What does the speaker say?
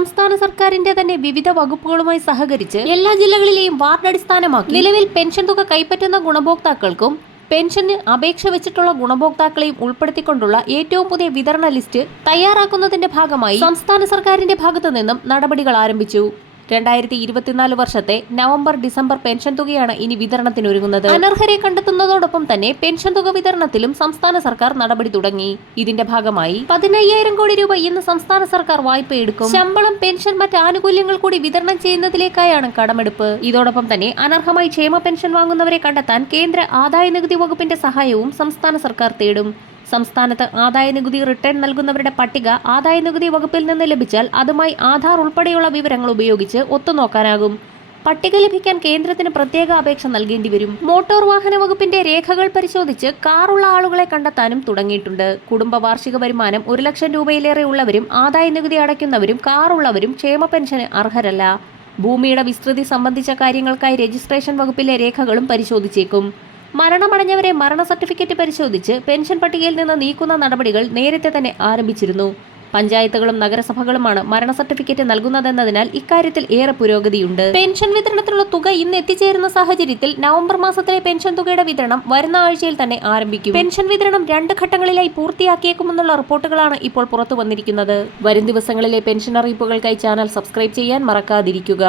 സംസ്ഥാന സർക്കാരിന്റെ തന്നെ വിവിധ വകുപ്പുകളുമായി സഹകരിച്ച് എല്ലാ ജില്ലകളിലെയും വാർഡ് അടിസ്ഥാനമാക്കി നിലവിൽ പെൻഷൻ തുക കൈപ്പറ്റുന്ന ഗുണഭോക്താക്കൾക്കും പെൻഷന് അപേക്ഷ വെച്ചിട്ടുള്ള ഗുണഭോക്താക്കളെയും ഉൾപ്പെടുത്തിക്കൊണ്ടുള്ള ഏറ്റവും പുതിയ വിതരണ ലിസ്റ്റ് തയ്യാറാക്കുന്നതിന്റെ ഭാഗമായി സംസ്ഥാന സർക്കാരിന്റെ ഭാഗത്തു നിന്നും നടപടികൾ ആരംഭിച്ചു. രണ്ടായിരത്തി ഇരുപത്തിനാല് വർഷത്തെ നവംബർ ഡിസംബർ പെൻഷൻ തുകയാണ് ഇനി വിതരണത്തിനൊരുങ്ങുന്നത്. അനർഹരെ കണ്ടെത്തുന്നതോടൊപ്പം തന്നെ പെൻഷൻ തുക വിതരണത്തിലും സംസ്ഥാന സർക്കാർ നടപടി തുടങ്ങി. ഇതിന്റെ ഭാഗമായി പതിനയ്യായിരം കോടി രൂപ ഇന്ന് സംസ്ഥാന സർക്കാർ വായ്പ എടുക്കും. ശമ്പളം പെൻഷൻ മറ്റ് ആനുകൂല്യങ്ങൾ കൂടി വിതരണം ചെയ്യുന്നതിലേക്കായാണ് കടമെടുപ്പ്. ഇതോടൊപ്പം തന്നെ അനർഹമായി ക്ഷേമ പെൻഷൻ വാങ്ങുന്നവരെ കണ്ടെത്താൻ കേന്ദ്ര ആദായ നികുതി വകുപ്പിന്റെ സഹായവും സംസ്ഥാന സർക്കാർ തേടും. സംസ്ഥാനത്ത് ആദായനികുതി റിട്ടേൺ നൽകുന്നവരുടെ പട്ടിക ആദായനികുതി വകുപ്പിൽ നിന്ന് ലഭിച്ചാൽ അതുമായി ആധാർ ഉൾപ്പെടെയുള്ള വിവരങ്ങൾ ഉപയോഗിച്ച് ഒത്തുനോക്കാനാകും. പട്ടിക ലഭിക്കാൻ കേന്ദ്രത്തിന് പ്രത്യേക അപേക്ഷ നൽകേണ്ടി വരും. മോട്ടോർ വാഹന വകുപ്പിന്റെ രേഖകൾ പരിശോധിച്ച് കാറുള്ള ആളുകളെ കണ്ടെത്താനും തുടങ്ങിയിട്ടുണ്ട്. കുടുംബ വാർഷിക വരുമാനം ഒരു ലക്ഷം രൂപയിലേറെ ഉള്ളവരും ആദായ നികുതി അടയ്ക്കുന്നവരും കാറുള്ളവരും ക്ഷേമ പെൻഷന് അർഹരല്ല. ഭൂമിയുടെ വിസ്തൃതി സംബന്ധിച്ച കാര്യങ്ങൾക്കായി രജിസ്ട്രേഷൻ വകുപ്പിലെ രേഖകളും പരിശോധിച്ചേക്കും. മരണമടഞ്ഞവരെ മരണ സർട്ടിഫിക്കറ്റ് പരിശോധിച്ച് പെൻഷൻ പട്ടികയിൽ നിന്ന് നീക്കുന്ന നടപടികൾ നേരത്തെ തന്നെ ആരംഭിച്ചിരുന്നു. പഞ്ചായത്തുകളും നഗരസഭകളുമാണ് മരണ സർട്ടിഫിക്കറ്റ് നൽകുന്നതെന്നതിനാൽ ഇക്കാര്യത്തിൽ ഏറെ പുരോഗതിയുണ്ട്. പെൻഷൻ വിതരണത്തിനുള്ള തുക ഇന്ന് എത്തിച്ചേരുന്ന സാഹചര്യത്തിൽ നവംബർ മാസത്തിലെ പെൻഷൻ തുകയുടെ വിതരണം വരുന്ന ആഴ്ചയിൽ തന്നെ ആരംഭിക്കും. പെൻഷൻ വിതരണം രണ്ട് ഘട്ടങ്ങളിലായി പൂർത്തിയാക്കിയേക്കുമെന്നുള്ള റിപ്പോർട്ടുകളാണ് ഇപ്പോൾ പുറത്തു വന്നിരിക്കുന്നത് വരും ദിവസങ്ങളിലെ പെൻഷൻ അറിയിപ്പുകൾക്കായി ചാനൽ സബ്സ്ക്രൈബ് ചെയ്യാൻ മറക്കാതിരിക്കുക.